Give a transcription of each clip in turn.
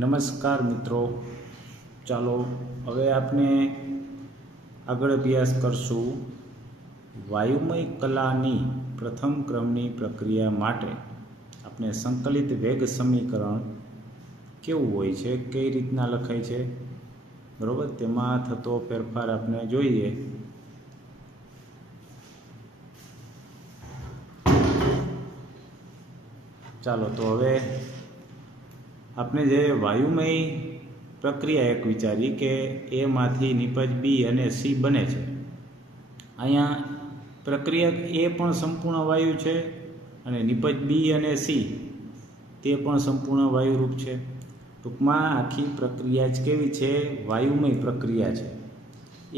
નમસ્કાર મિત્રો, ચાલો હવે આપણે આગળ અભ્યાસ કરશું વાયુમય કલાની પ્રથમ ક્રમની પ્રક્રિયા માટે આપણે સંકલિત વેગ સમીકરણ કેવું હોય છે, કઈ રીતના લખાય છે, બરાબર, તેમાં થતો ફેરફાર આપણે જોઈએ. ચાલો તો હવે આપણે જે વાયુમય પ્રક્રિયા એક વિચારી કે એમાંથી નિપજ બી અને સી બને છે. અહીંયા પ્રક્રિયા એ પણ સંપૂર્ણ વાયુ છે અને નિપજ બી અને સી તે પણ સંપૂર્ણ વાયુરૂપ છે. ટૂંકમાં આખી પ્રક્રિયા જ કેવી છે? વાયુમય પ્રક્રિયા છે.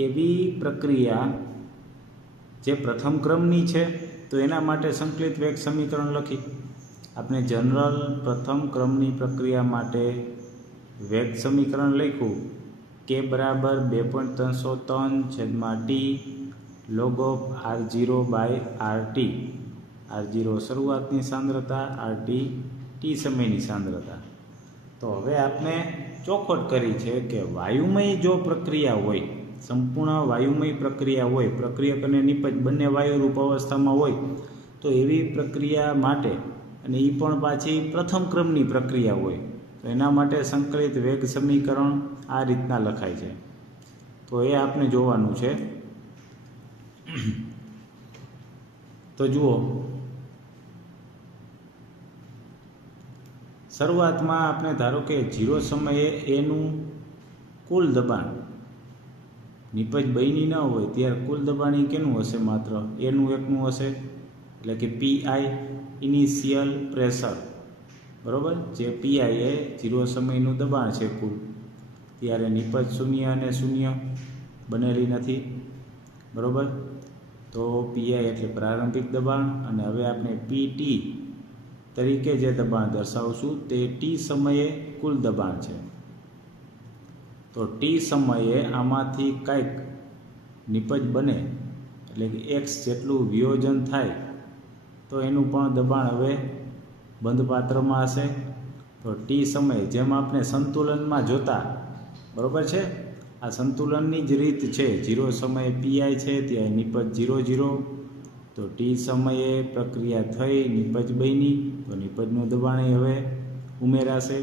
એવી પ્રક્રિયા જે પ્રથમ ક્રમની છે તો એના માટે સંકલિત વેગ સમીકરણ લખી. આપણે જનરલ પ્રથમ ક્રમની પ્રક્રિયા માટે વેગ સમીકરણ લખ્યું કે બરાબર 2.303/t log(r0/rt). r0 શરૂઆતની સાંદ્રતા, rt ટી સમયની સાંદ્રતા. તો હવે આપણે ચોખવટ કરી છે કે વાયુમય જો પ્રક્રિયા હોય, સંપૂર્ણ વાયુમય પ્રક્રિયા હોય, પ્રક્રિયક અને નિપજ બંને વાયુરૂપ અવસ્થામાં હોય, તો એવી પ્રક્રિયા માટે અને એ પણ પાછી પ્રથમ ક્રમની પ્રક્રિયા હોય તો એના માટે સંકલિત વેગ સમીકરણ આ રીતના લખાય છે. તો એ આપણે જોવાનું છે. તો જુઓ, શરૂઆતમાં આપણે ધારો કે 0 સમયે એનું કુલ દબાણ, નિપજ બની ન હોય ત્યારે કુલ દબાણ એ કેનું હશે? માત્ર એનું એકનું હશે, એટલે કે પીઆઈ ઇનિશિયલ પ્રેશર, બરાબર. જે પીઆઈ એ 0 સમયનું દબાણ છે કુલ, ત્યારે નિપજ 0 અને 0 બનેલી નથી, બરાબર. તો પીઆઈ એટલે પ્રારંભિક દબાણ, અને હવે આપણે પીટી તરીકે જે દબાણ દર્શાવશું તે ટી સમયે કુલ દબાણ છે. તો ટી સમયે આમાંથી કંઈક નિપજ બને એટલે કે એક્સ જેટલું વિયોજન થાય તો એનું પણ દબાણ હવે બંધપાત્રમાં હશે. તો ટી સમયે જેમ આપણે સંતુલનમાં જોતા, બરાબર છે, આ સંતુલનની જ રીત છે. 0 સમયે પીઆઈ છે ત્યાં નિપજ 0 તો ટી સમયે પ્રક્રિયા થઈ, નિપજ બની તો નિપજનું દબાણ હવે ઉમેરાશે.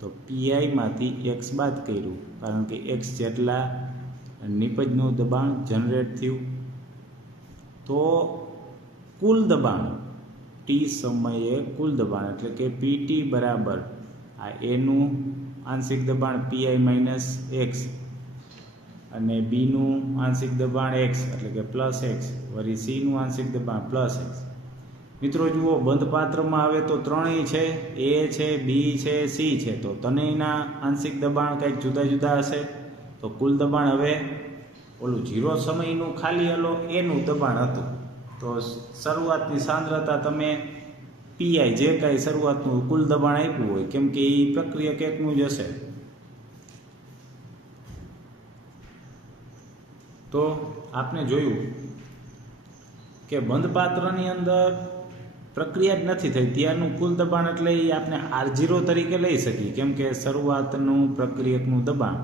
તો પીઆઈમાંથી એક્સ બાદ કર્યું કારણ કે એક્સ જેટલા નિપજનું દબાણ જનરેટ થયું. તો કુલ દબાણ ટી સમયે કુલ દબાણ એટલે કે પીટી બરાબર આ એનું આંશિક દબાણ પીઆઈ માઇનસ એક્સ અને બીનું આંશિક દબાણ એક્સ એટલે કે પ્લસ એક્સ, વળી સીનું આંશિક દબાણ પ્લસ એક્સ. મિત્રો જુઓ, બંધપાત્રમાં આવે તો ત્રણેય છે, એ છે, બી છે, સી છે, તો ત્રણેયના આંશિક દબાણ કંઈક જુદા જુદા હશે. તો કુલ દબાણ હવે ઓલું 0 સમયનું ખાલી હલો એનું દબાણ હતું, તો શરૂઆતની સાંદ્રતા તમે પીઆઈ જે કાંઈ શરૂઆતનું કુલ દબાણ આપ્યું હોય, કેમ કે એ પ્રક્રિયક એકનું જ હશે. તો આપણે જોયું કે બંધપાત્રની અંદર પ્રક્રિયા જ નથી થઈ ત્યારનું કુલ દબાણ એટલે એ આપણે R0 તરીકે લઈ શકીએ, કેમ કે શરૂઆતનું પ્રક્રિયકનું દબાણ,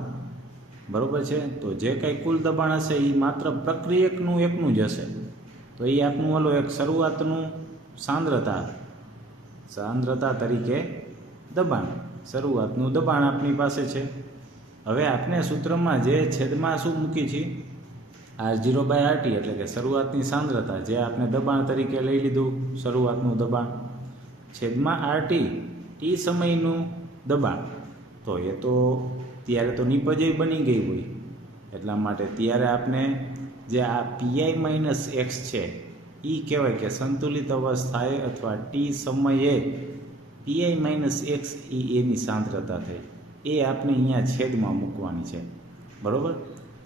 બરાબર છે. તો જે કાંઈ કુલ દબાણ હશે એ માત્ર પ્રક્રિયકનું એકનું જ હશે. તો એ આપણું ઓલું એક શરૂઆતનું સાંદ્રતા તરીકે દબાણ, શરૂઆતનું દબાણ આપણી પાસે છે. હવે આપણે સૂત્રમાં જે છેદમાં શું મૂકી છીએ? R0/RT એટલે કે શરૂઆતની સાંદ્રતા, જે આપણે દબાણ તરીકે લઈ લીધું શરૂઆતનું દબાણ, છેદમાં RT ટી સમયનું દબાણ. તો એ તો ત્યારે તો નિપજ બની ગઈ હોય, એટલા માટે ત્યારે આપણે જે આ પીઆઈ માઇનસ એક્સ છે એ કહેવાય કે સંતુલિત અવસ્થાએ અથવા ટી સમયે પીઆઈ માઇનસ એક્સ એની સાંદ્રતા થઈ, એ આપણે અહીંયા છેદમાં મૂકવાની છે, બરાબર.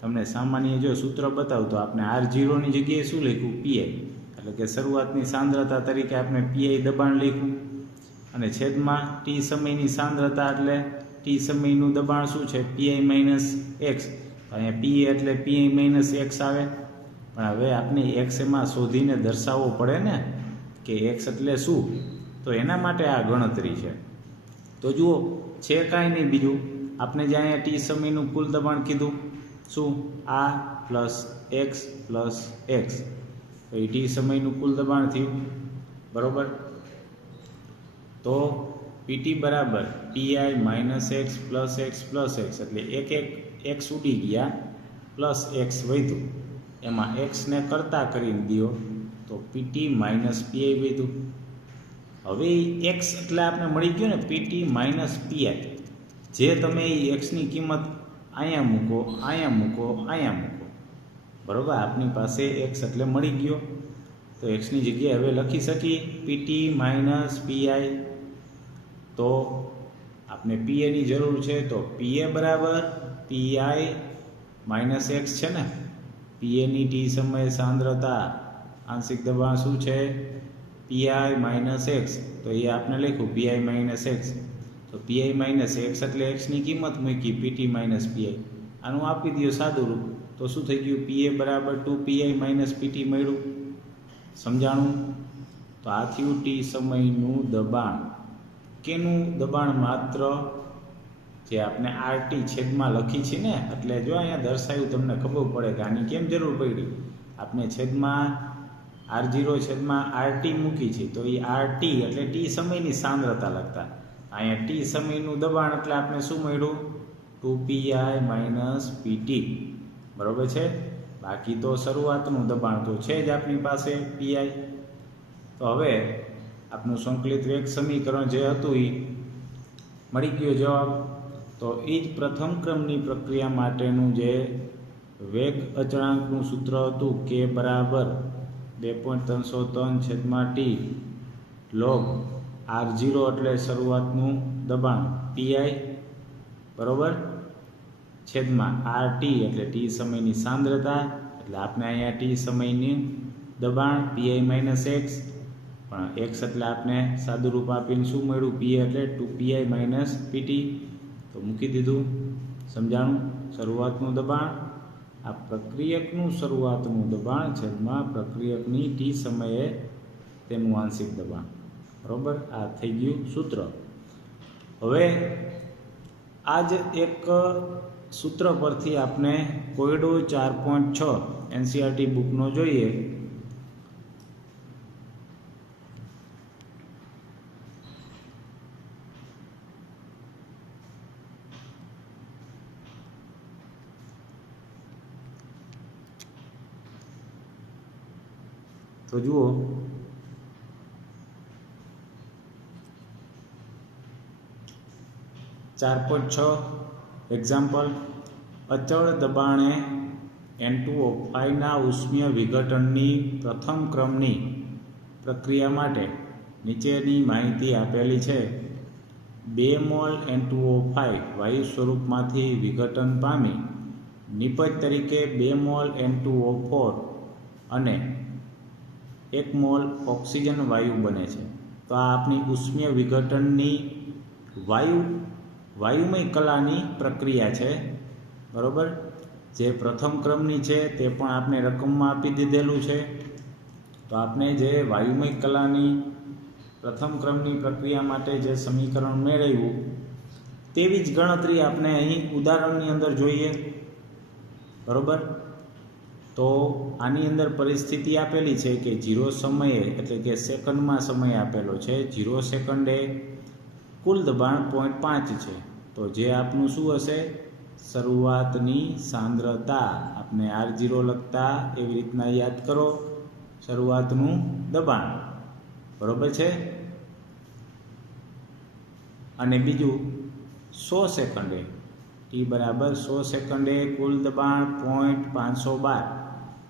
તમને સામાન્ય જો સૂત્ર બતાવું તો આપણે R0ની જગ્યાએ શું લખ્યું? પીઆઈ એટલે કે શરૂઆતની સાંદ્રતા તરીકે આપણે પીઆઈ દબાણ લખ્યું, અને છેદમાં ટી સમયની સાંદ્રતા એટલે ટી સમયનું દબાણ શું છે? PI minus x. અહીંયા પી એટલે પીઆઈ માઇનસ એક્સ આવે, પણ હવે આપણે એક્સ એમાં શોધીને દર્શાવવો પડે ને કે એક્સ એટલે શું, તો એના માટે આ ગણતરી છે. તો જુઓ છે કાંઈ નહીં બીજું, આપણે જે અહીંયા ટી સમયનું કુલ દબાણ કીધું શું, આ પ્લસ એક્સ, તો એ ટી સમયનું કુલ દબાણ થયું, બરાબર. તો પીટી બરાબર PI minus x plus x plus x, એટલે એક એક્સ ઉડી ગયા પ્લસ એક્સ વધ્યું, એમાં એક્સને કરતા કરીને દો તો પીટી માઇનસ પીઆઈ વધ્યું. હવે એક્સ એટલે આપણે મળી ગયો ને પીટી માઇનસ પીઆઈ, જે તમે એ એક્સની કિંમત અહીંયા મૂકો, અહીંયા મૂકો, અહીંયા મૂકો, બરાબર. આપણી પાસે એક્સ એટલે મળી ગયો, તો એક્સની જગ્યાએ હવે લખી શકીએ પીટી માઇનસ પીઆઈ. તો આપણે પીએની જરૂર છે, તો પીએ બરાબર પીઆઈ માઇનસ એક્સ છે ને, પીએની ટી સમયે સાંદ્રતા આંશિક દબાણ શું છે, પીઆઈ માઇનસ એક્સ, તો એ આપણે લખ્યું પીઆઈ માઇનસ એક્સ. તો પીઆઈ માઇનસ એક્સ એટલે એક્સની કિંમત મૂકી પીટી માઇનસ પીઆઈ, આનું આપી દો સાદું રૂપ, તો શું થઈ ગયું, પીએ બરાબર 2 માઇનસ પીટી મળ્યું. સમજાણું? તો આ થયું ટી સમયનું દબાણ. કેનું દબાણ? માત્ર જે આપણે આરટી છેદમાં લખી છે ને, એટલે જો અહીંયા દર્શાવ્યું તમને ખબર પડે કે આની કેમ જરૂર પડી. આપણે છેદમાં R0 છેદમાં આરટી મૂકી છે, તો એ આરટી એટલે ટી સમયની સાંદ્રતા લખતા, અહીંયા ટી સમયનું દબાણ એટલે આપણે શું મળ્યું, 2 માઇનસ પીટી, બરાબર છે. બાકી તો શરૂઆતનું દબાણ તો છે જ આપણી પાસે પીઆઈ. તો હવે આપણું સંકલિત વેગ સમીકરણ જે હતું એ મળી ગયો જવાબ. તો એ જ પ્રથમ ક્રમની પ્રક્રિયા માટેનું જે વેગ અચળાંકનું સૂત્ર હતું કે બરાબર 2.303 છેદમાં ટી લોગ R0 એટલે શરૂઆતનું દબાણ પીઆઈ, બરાબર, છેદમાં આરટી એટલે ટી સમયની સાંદ્રતા, એટલે આપણે અહીંયા ટી સમયની દબાણ પીઆઈ માઇનસ એક્સ, પણ એક્સ એટલે આપણે સાદું રૂપ આપીને શું મળ્યું, પીએ એટલે 2 માઇનસ પીટી, તો મૂકી દીધું. સમજાણું? શરૂઆતનું દબાણ, આ પ્રક્રિયકનું શરૂઆતનું દબાણ છેદમાં પ્રક્રિયકની ટી સમયે તેનું આંશિક દબાણ, બરાબર. આ થઈ ગયું સૂત્ર. હવે આ જ એક સૂત્ર પરથી આપણે કોયડો 4.6 એનસીઆરટી બુકનો જોઈએ. તો જુઓ, એક્ઝામ્પલ, અચળ દબાણે N2O5 ના ઉષ્મીય વિઘટનની પ્રથમ ક્રમની પ્રક્રિયા માટે નીચેની માહિતી આપેલી છે. 2 મોલ N2O5 વાયુ સ્વરૂપમાંથી વિઘટન પામી નિપજ તરીકે 2 મોલ N2O4 અને 1 મોલ ઓક્સિજન વાયુ બને છે. તો આ આપણી ઉષ્મીય વિઘટનની વાયુમય કલાની પ્રક્રિયા છે, બરાબર. જે પ્રથમ ક્રમની છે તે પણ આપણે રકમમાં આપી દીધેલું છે. તો આપણે જે વાયુમય કલાની પ્રથમ ક્રમની પ્રક્રિયા માટે જે સમીકરણ મેળવ્યું તેવી જ ગણતરી આપણે અહીં ઉદાહરણની અંદર જોઈએ, બરાબર. તો આની અંદર પરિસ્થિતિ આપેલી છે કે 0 સમયે એટલે કે સેકન્ડમાં સમય આપેલો છે, 0 સેકન્ડે કુલ દબાણ 0.5 છે. તો જે આપનું શું હશે, શરૂઆતની સાંદ્રતા, આપણે R0 લખતા એવી રીતના યાદ કરો, શરૂઆતનું દબાણ, બરાબર છે. અને બીજું 100 સેકન્ડે, ટી બરાબર 100 સેકન્ડે કુલ દબાણ 0.512.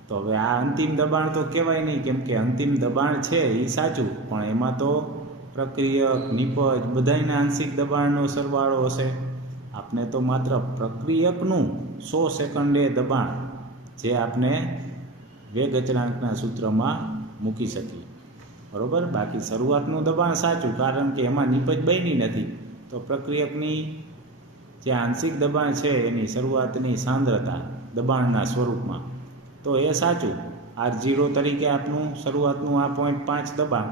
તો હવે આ અંતિમ દબાણ તો કહેવાય નહીં, કેમ કે અંતિમ દબાણ છે એ સાચું, પણ એમાં તો પ્રક્રિયક, નિપજ બધાયના આંશિક દબાણનો સરવાળો હશે. આપણે તો માત્ર પ્રક્રિયકનું 100 સેકન્ડે દબાણ જે આપણે વેગ અચળાંકના સૂત્રમાં મૂકી શકીએ, બરાબર. બાકી શરૂઆતનું દબાણ સાચું, કારણ કે એમાં નિપજ બની નથી. તો પ્રક્રિયકની જે આંશિક દબાણ છે એની શરૂઆતની સાંદ્રતા દબાણના સ્વરૂપમાં, તો એ સાચું. R0 તરીકે આપણું શરૂઆતનું આ 0.5 દબાણ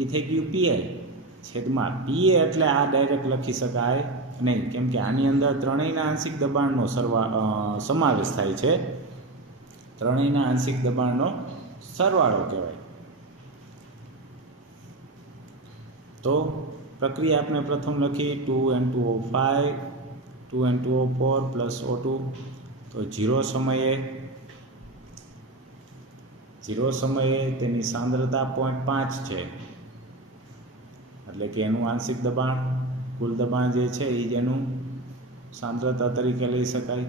એ થઈ ગયું પીઆઈ. છેદમાં પીએ એટલે આ ડાયરેક્ટ લખી શકાય નહીં, કેમ કે આની અંદર ત્રણેયના આંશિક દબાણનો સમાવેશ થાય છે. ત્રણેયના આંશિક દબાણનો સરવાળો કહેવાય. તો પ્રક્રિયા આપણે પ્રથમ લખી 2N2O5 2N2O4 પ્લસ O2. તો 0 સમયે તેની સાંદ્રતા 0.5 છે, એટલે કે એનું આંશિક દબાણ, કુલ દબાણ જે છે એ જ એનું સાંદ્રતા તરીકે લઈ શકાય.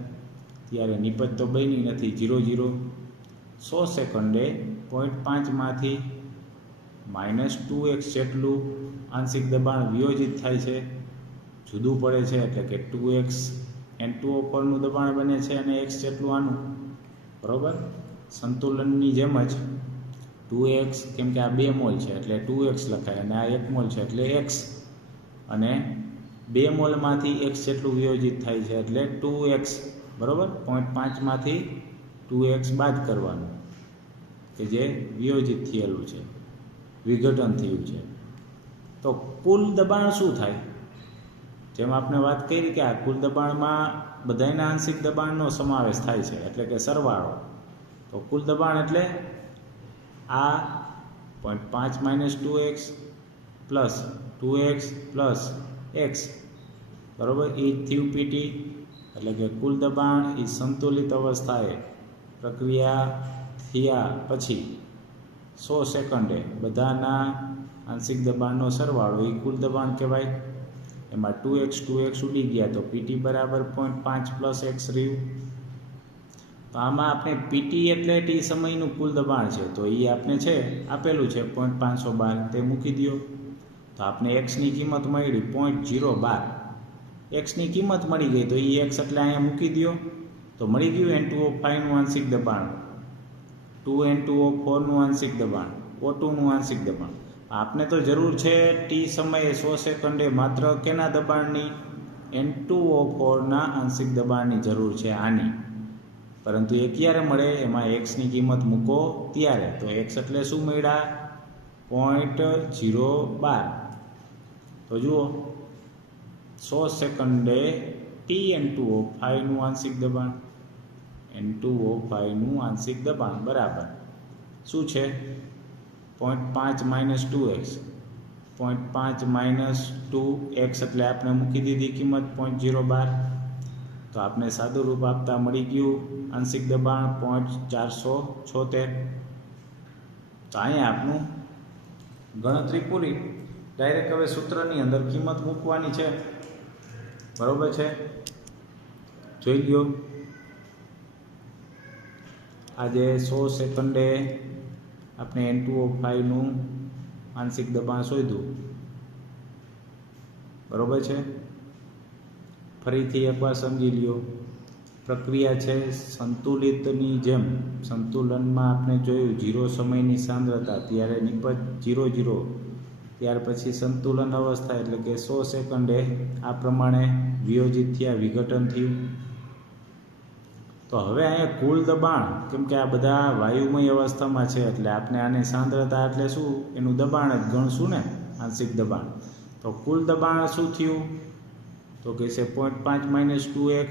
ત્યારે નિપજ તો બની નથી 0 100 સેકન્ડે 0.5 માંથી -2x જેટલું આંશિક દબાણ વિયોજિત થાય છે, જુદું પડે છે, એટલે કે 2x N2O4 નું દબાણ બને છે અને x જેટલું આનું. બરાબર, સંતુલનની જેમ જ 2x, કેમ કે આ 2 મોલ છે એટલે 2x લખાય અને આ 1 મોલ છે એટલે x, અને 2 મોલમાંથી x જેટલું વિયોજિત થાય છે એટલે 2x. બરાબર, 0.5 માંથી 2x બાદ કરવાનું કે જે વિયોજિત થયેલું છે, વિઘટન થયું છે. તો કુલ દબાણ શું થાય? જેમ આપણે વાત કરી કે આ કુલ દબાણમાં બધાયના આંશિક દબાણનો સમાવેશ થાય છે, એટલે કે સરવાળો. તો કુલ દબાણ એટલે આ 0.5 - 2x plus 2x plus x. બરાબર, એ થયું પીટી, એટલે કે કુલ દબાણ એ સંતુલિત અવસ્થાએ પ્રક્રિયા થયા પછી 100 સેકન્ડે બધાના આંશિક દબાણનો સરવાળો એ કુલ દબાણ કહેવાય. એમાં 2x ઉડી ગયા તો પીટી બરાબર 0.5 પ્લસ x રહ્યું. તો આમાં આપણે પીટી એટલે ટી સમયનું કુલ દબાણ છે, તો એ આપણે છે આપેલું છે 0.512, તે મૂકી દો. તો આપણે એક્સની કિંમત મળી 0.012. એક્સની કિંમત મળી ગઈ તો એ એક્સ એટલે અહીંયા મૂકી દો. તો મળી ગયું N2O5નું આંશિક દબાણ, 2N2O4નું આંશિક દબાણ, O2નું આંશિક દબાણ. આપને તો જરૂર છે ટી સમયે 100 સેકન્ડે માત્ર કેના દબાણની? N2O4ના આંશિક દબાણની જરૂર છે આની. પરંતુ એ ક્યારે મળે? એમાં એક્સની કિંમત મૂકો ત્યારે. તો એક્સ એટલે શું મળ્યા? 0.012. તો જુઓ 100 સેકન્ડે N2O5નું આંશિક દબાણ, N2O5નું આંશિક દબાણ બરાબર શું છે? 0.5 - 2x. 0.5 - 2x એટલે આપણે મૂકી દીધી કિંમત 0.012. તો આપણે સાદું રૂપ આપતા મળી ગયું આંશિક દબાણ 0.476. તો અહીંયા આપનું ગણતરી પૂરી. ડાયરેક્ટ હવે સૂત્રની અંદર કિંમત મૂકવાની છે. બરાબર છે, જોઈ લ્યો. આજે 100 સેકન્ડે આપણે N2O5નું આંશિક દબાણ શોધ્યું. બરાબર છે, ફરીથી એકવાર સમજી લ્યો. પ્રક્રિયા છે સંતુલિતની જેમ. સંતુલનમાં આપણે જોયું 0 સમયની સાંદ્રતા, ત્યારે નિપજ 0 ત્યાર પછી સંતુલન અવસ્થા એટલે કે 100 સેકન્ડે આ પ્રમાણે વિયોજિત થયા, વિઘટન થયું. તો હવે અહીંયા કુલ દબાણ, કેમ કે આ બધા વાયુમય અવસ્થામાં છે એટલે આપણે આને સાંદ્રતા એટલે શું? એનું દબાણ જ ગણશું ને, આંશિક દબાણ. તો કુલ દબાણ શું થયું? તો કે છે 0.5 - 2x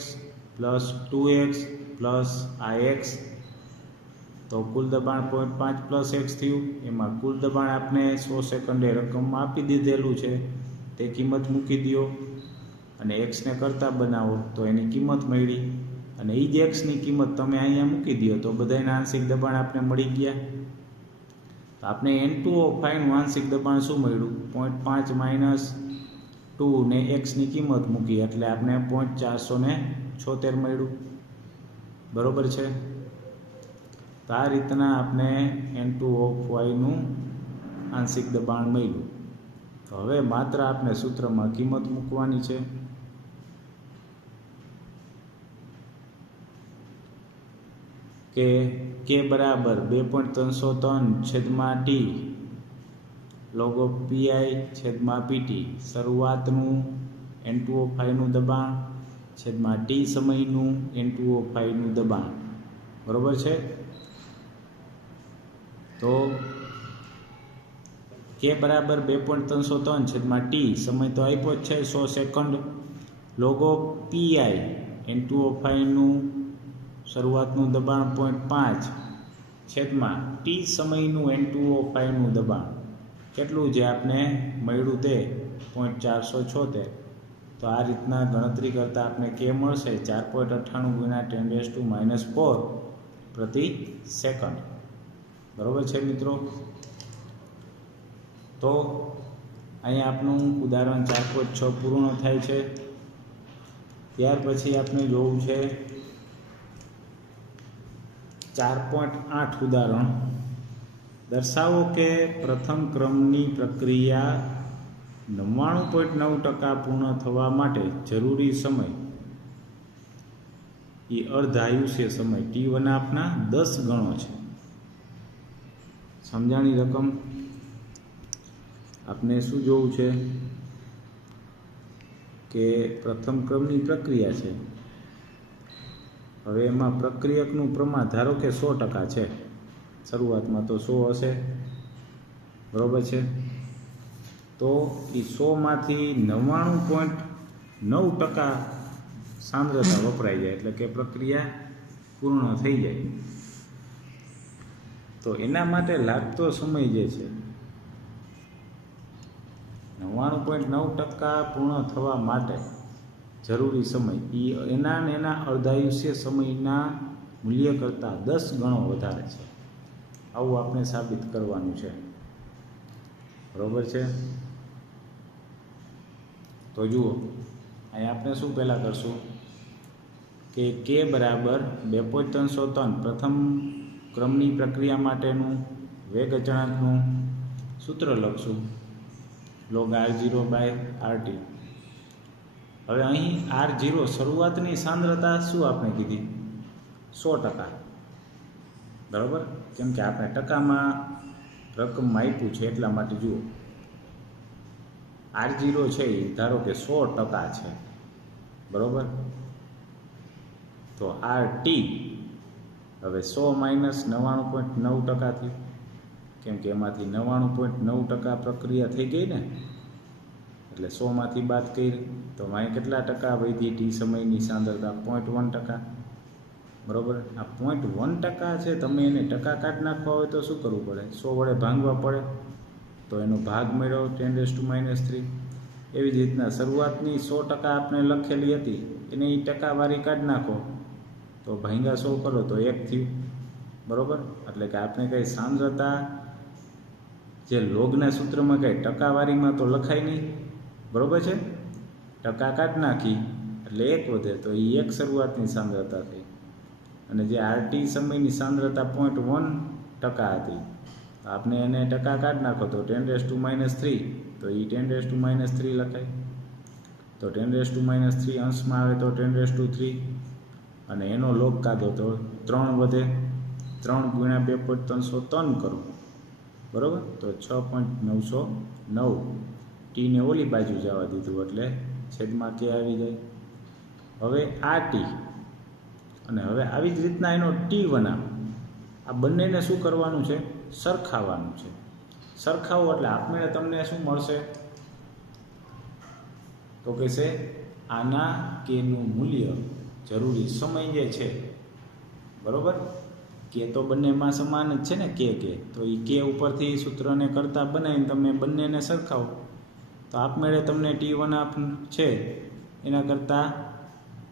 પ્લસ 2x પ્લસ આ x. તો કુલ દબાણ 0.5 પ્લસ x થયું. એમાં કુલ દબાણ આપણે 100 સેકન્ડે રકમમાં આપી દીધેલું છે, તે કિંમત મૂકી દો અને એક્સને કરતા બનાવો તો એની કિંમત મળી. અને એ જ એક્સની કિંમત તમે અહીંયા મૂકી દો તો બધાના આંશિક દબાણ આપણે મળી ગયા. તો આપણે N2O5નું આંશિક દબાણ શું મળ્યું? 0.5 - 2 ને એક્સની કિંમત મૂકી એટલે આપણે 0.476 મળ્યું. બરાબર છે. તો આ રીતના આપણે N2O5નું આંશિક દબાણ મળ્યું. તો હવે માત્ર આપણે સૂત્રમાં કિંમત મૂકવાની છે. કે બરાબર 2.303/T લોગો PI/PT. શરૂઆતનું N2O5નું દબાણ છેદમાં T સમયનું N2O5નું દબાણ. બરાબર છે. તો કે બરાબર 2.303 છેદમાં ટી, સમય તો આપ્યો જ છે 100 સેકન્ડ. લોગો પીઆઈ N2O5નું શરૂઆતનું દબાણ 0.5 છેદમાં ટી સમયનું N2O5નું દબાણ કેટલું જે આપણે મળ્યું તે 0.476. તો આ રીતના ગણતરી કરતાં આપણે કે મળશે 4.98 × 10⁻⁴ પ્રતિ સેકન્ડ. બરાબર છે મિત્રો? તો અહીંયા આપણું ઉદાહરણ 4.6 પૂર્ણ થાય છે. ત્યાર પછી આપણે જોવું છે 4.8 ઉદાહરણ. દર્શાવો કે પ્રથમ ક્રમની પ્રક્રિયા 99.9% પૂર્ણ થવા માટે જરૂરી સમય એ અર્ધાયુષ્ય સમય T1 આપના 10 ગણો છે. સમજાણી રકમ આપણે શું જોવું છે કે પ્રથમ ક્રમની પ્રક્રિયા છે. હવે એમાં પ્રક્રિયકનું પ્રમાણ ધારો કે 100% છે. શરૂઆતમાં તો 100 હશે, બરાબર છે? તો એ 100માંથી 99.9% સાંદ્રતા વપરાઈ જાય એટલે કે પ્રક્રિયા પૂર્ણ થઈ જાય. તો એના માટે લાગતો સમય જે છે 99.9% પૂર્ણ થવા માટે જરૂરી સમય એ એના અર્ધાયુષ્ય સમયના મૂલ્ય કરતાં 10 ગણો વધારે છે. આવું આપણે સાબિત કરવાનું છે. બરાબર છે? તો જુઓ, અહીં આપણે શું પહેલાં કરશું કે કે બરાબર 2.303 પ્રથમ ક્રમની પ્રક્રિયા માટેનું વેગ અચળાંકનું સૂત્ર લખશું, log R0/RT. હવે અહીં R0 શરૂઆતની સાંદ્રતા શું આપણે કીધી? 100%. બરાબર? કેમ કે આપણે ટકામાં રકમ આપ્યું છે એટલા માટે જુઓ R0 છે એ ધારો કે 100% છે. બરાબર? તો RT હવે 100 - 99.9% થયું, કેમ કે એમાંથી 99.9% પ્રક્રિયા થઈ ગઈ ને, એટલે 100માંથી બાદ કરી તો અહીં કેટલા ટકા વધી? ટી સમયની સાંદ્રતા 0.1%. બરાબર? આ 0.1% છે. તમે એને ટકા કાઢી નાખવા હોય તો શું કરવું પડે? 100 વડે ભાંગવા પડે. તો એનો ભાગ મેળવો 10⁻³ એવી જ રીતના શરૂઆતની 100% આપણે લખેલી હતી એને એ ટકાવારી કાઢી નાખો તો ભાંગ્યા 100 કરો તો 1 થયું. બરાબર? એટલે કે આપણે કંઈ સાંદ્રતા જે લોગના સૂત્રમાં કંઈ ટકાવારીમાં તો લખાય નહીં. બરાબર છે? ટકા કાઢી નાખી એટલે 1 વધે તો એ 1 શરૂઆતની સાંદ્રતા થઈ. અને જે આરટી સમયની સાંદ્રતા 0.1% હતી, આપણે એને ટકા કાઢી નાખો તો 10⁻³ તો એ 10⁻³ લખાય. તો 10⁻³ અંશમાં આવે તો 10⁻³ અને એનો લોગ કાઢો તો 3 વધે. 3 × 2.303 કરો. બરાબર? તો 6.909. ટીને ઓલી બાજુ જવા દીધું એટલે છેદમાં કે આવી જાય. હવે આ ટી અને હવે આવી જ રીતના એનો T1 આ બંનેને શું કરવાનું છે? સરખાવવાનું છે. સરખાવો એટલે આપમેળે તમને શું મળશે? તો કહેશે આના કેનું મૂલ્ય જરૂરી સમય જે છે, બરાબર? કે તો બંનેમાં સમાન જ છે ને કે તો એ કે ઉપરથી સૂત્રને કરતા બનાવીને તમે બંનેને સરખાવો તો આપમેળે તમને T1 છે એના કરતાં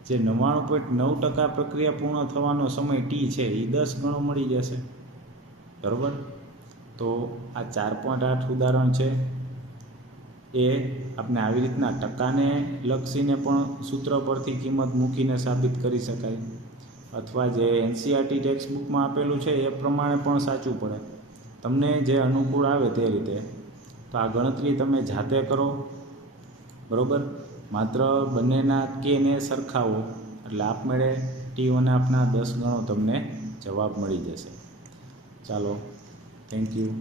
જે 99.9% પ્રક્રિયા પૂર્ણ થવાનો સમય ટી છે એ 10 ગણો મળી જશે. બરાબર? તો આ 4.8 ઉદાહરણ છે એ આપણે આવી રીતના ટકાને લક્ષીને પણ સૂત્ર પરથી કિંમત મૂકીને સાબિત કરી શકાય, અથવા જે NCERT ટેક્સ્ટબુકમાં આપેલું છે એ પ્રમાણે પણ સાચું પડે. તમને જે અનુકૂળ આવે તે રીતે. તો આ ગણતરી તમે જાતે કરો. બરાબર? માત્ર બંનેના કેને સરખાવો એટલે આપમેળે T1 આપના 10 ગણો તમને જવાબ મળી જશે. ચાલો, થેન્ક યુ.